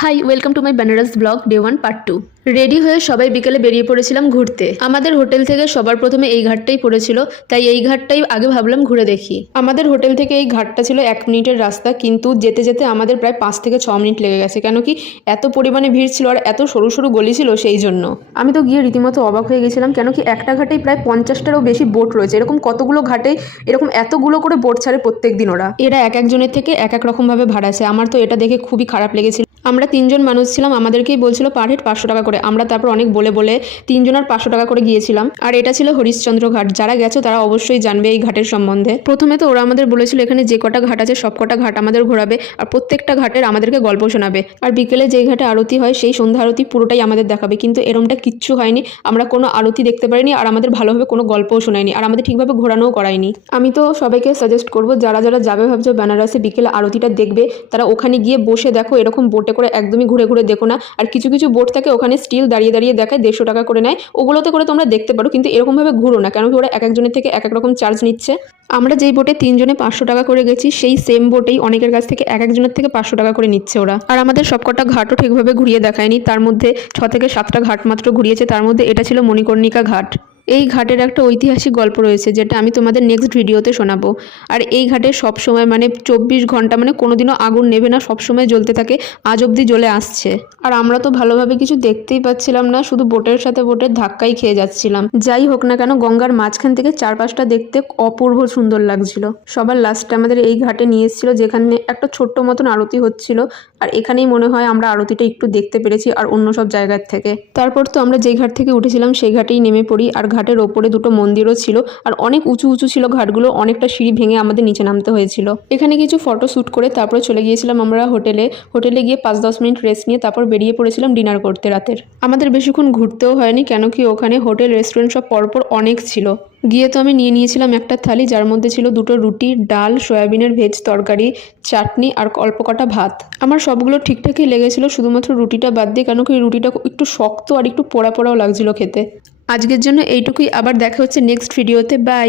High, welcome to my Banaras blog day 1 part 2। Ready হয়ে সবাই বিকেলে বেরিয়ে পড়েছিলাম ঘুরতে। আমাদের হোটেল থেকে সবার প্রথমে এই ঘাটটাই পড়েছিল, তাই এই ঘাটটাই আগে ভাবলাম ঘুরে দেখি। আমাদের হোটেল থেকে এই ঘাটটা ছিল 1 মিনিটের রাস্তা, কিন্তু যেতে যেতে আমাদের প্রায় 5 থেকে 6 মিনিট লেগে গেছে। কেন কি এত পরিমাণে ভিড় ছিল আর এত সরু সরু গলি ছিল, সেই জন্য আমি তো গিয়ে রীতিমতো অবাক হয়ে গেছিলাম। কেন কি একটা ঘাটেই প্রায় 50টারও বেশি বোট রয়েছে। এরকম কতগুলো ঘাটে এরকম এতগুলো করে বোট ছাড়ে প্রত্যেক দিন ওরা। এরা এক একজনের থেকে এক এক রকমভাবে ভাড়াছে। আমার তো এটা দেখে খুবই খারাপ লেগেছিল। আমরা 3 জন মানুষ ছিলাম, আমাদেরকেই বলছিল পার হেড 500 টাকা করে। আমরা তারপর অনেক বলে বলে 3 জনের 500 টাকা করে গিয়েছিলাম। আর এটা ছিল হরিশ্চন্দ্র ঘাট। যারা গেছো তারা অবশ্যই জানবে এই ঘাটের সম্বন্ধে। প্রথমে তো ওরা আমাদের বলেছিল এখানে যে কটা ঘাট আছে সব কটা ঘাট আমাদের ঘোরাবে আর প্রত্যেকটা ঘাটের আমাদেরকে গল্প শোনাবে। আর বিকেলে যেই ঘাটে আরতি হয় সেই সন্ধ্যা আরতি পুরোটাই আমাদের দেখাবে। কিন্তু এরমটা কিচ্ছু হয়নি। আমরা কোনো আরতি দেখতে পারিনি আর আমাদের ভালোভাবে কোনো গল্পও শোনায়নি আর আমাদের ঠিকভাবে ঘোরানোও করায়নি। আমি তো সবাইকে সাজেস্ট করবো যারা যারা যাবে ভাবছো বেনারসে বিকেলে আরতিটা দেখবে, তারা ওখানে গিয়ে বসে দেখো। এরকম বোটে করে একদমই ঘুরে ঘুরে দেখো না। আর কিছু কিছু বোট থাকে ওখানে স্টিল দাঁড়িয়ে দাঁড়িয়ে দেখায়, 150 টাকা করে নেয়। ওগুলোতে করে তোমরা দেখতে পারো, কিন্তু এরকমভাবে ঘুরো না। কেন কি ওরা এক একজনের থেকে এক এক রকম চার্জ নিচ্ছে। আমরা যেই বোটে 3 জনে 500 টাকা করে গেছি, সেই সেম বোটেই অনেকের কাছ থেকে এক একজনের থেকে 500 টাকা করে নিচ্ছে ওরা। আর আমাদের সবকটা ঘাটও ঠিকভাবে ঘুরিয়ে দেখায়নি। তার মধ্যে 6 থেকে 7টা ঘাট মাত্র ঘুরিয়েছে। তার মধ্যে এটা ছিল মণিকর্ণিকা ঘাট। এই ঘাটের একটা ঐতিহাসিক গল্প রয়েছে, যেটা আমি তোমাদের নেক্সট ভিডিওতে শোনাবো। আর এই ঘাটে সবসময় 24 ঘন্টা কোনোদিনও আগুন নেভে না, সবসময় জ্বলতে থাকে, আজ অবধি জ্বলে আসছে। আর আমরা তো ভালোভাবে কিছু দেখতেই পাচ্ছিলাম না, শুধু বোটের সাথে বোটের ধাক্কাই খেয়ে যাচ্ছিলাম। যাই হোক না কেন, গঙ্গার মাঝখান থেকে চারপাশটা দেখতে অপূর্ব সুন্দর লাগছিল। সবার লাস্টে আমাদের এই ঘাটে নিয়ে এসেছিল, যেখানে একটা ছোট্ট মতন আরতি হচ্ছিল। আর এখানেই মনে হয় আমরা আরতিটা একটু দেখতে পেরেছি আর অন্য সব জায়গার থেকে। তারপর তো আমরা যেই ঘাট থেকে উঠেছিলাম সেই ঘাটেই নেমে পড়ি। আর ঘাটের ওপরে 2টো মন্দিরও ছিল আর অনেক উঁচু উঁচু ছিল ঘাটগুলো। অনেকটা সিঁড়ি ভেঙে আমাদের নিচে নামতে হয়েছিল। এখানে কিছু ফটো শ্যুট করে তারপরে চলে গিয়েছিলাম আমরা হোটেলে গিয়ে 5-10 মিনিট রেস্ট নিয়ে তারপর বেরিয়ে পড়েছিলাম ডিনার করতে রাতের। আমাদের বেশিক্ষণ ঘুরতেও হয়নি, কেন কি ওখানে হোটেল রেস্টুরেন্ট সব পরপর অনেক ছিল। গিয়ে তো আমি নিয়ে নিয়েছিলাম একটা থালি, যার মধ্যে ছিল 2টো রুটি, ডাল, সয়াবিনের ভেজ তরকারি, চাটনি আর অল্প কটা ভাত। আমার সবগুলো ঠিকঠাকই লেগেছিল, শুধুমাত্র রুটিটা বাদ দিয়ে। কেন কি রুটিটা একটু শক্ত আর একটু পোড়া পোড়াও লাগছিল খেতে। আজকের জন্য এইটুকুই। আবার দেখা হচ্ছে নেক্সট ভিডিওতে। বাই।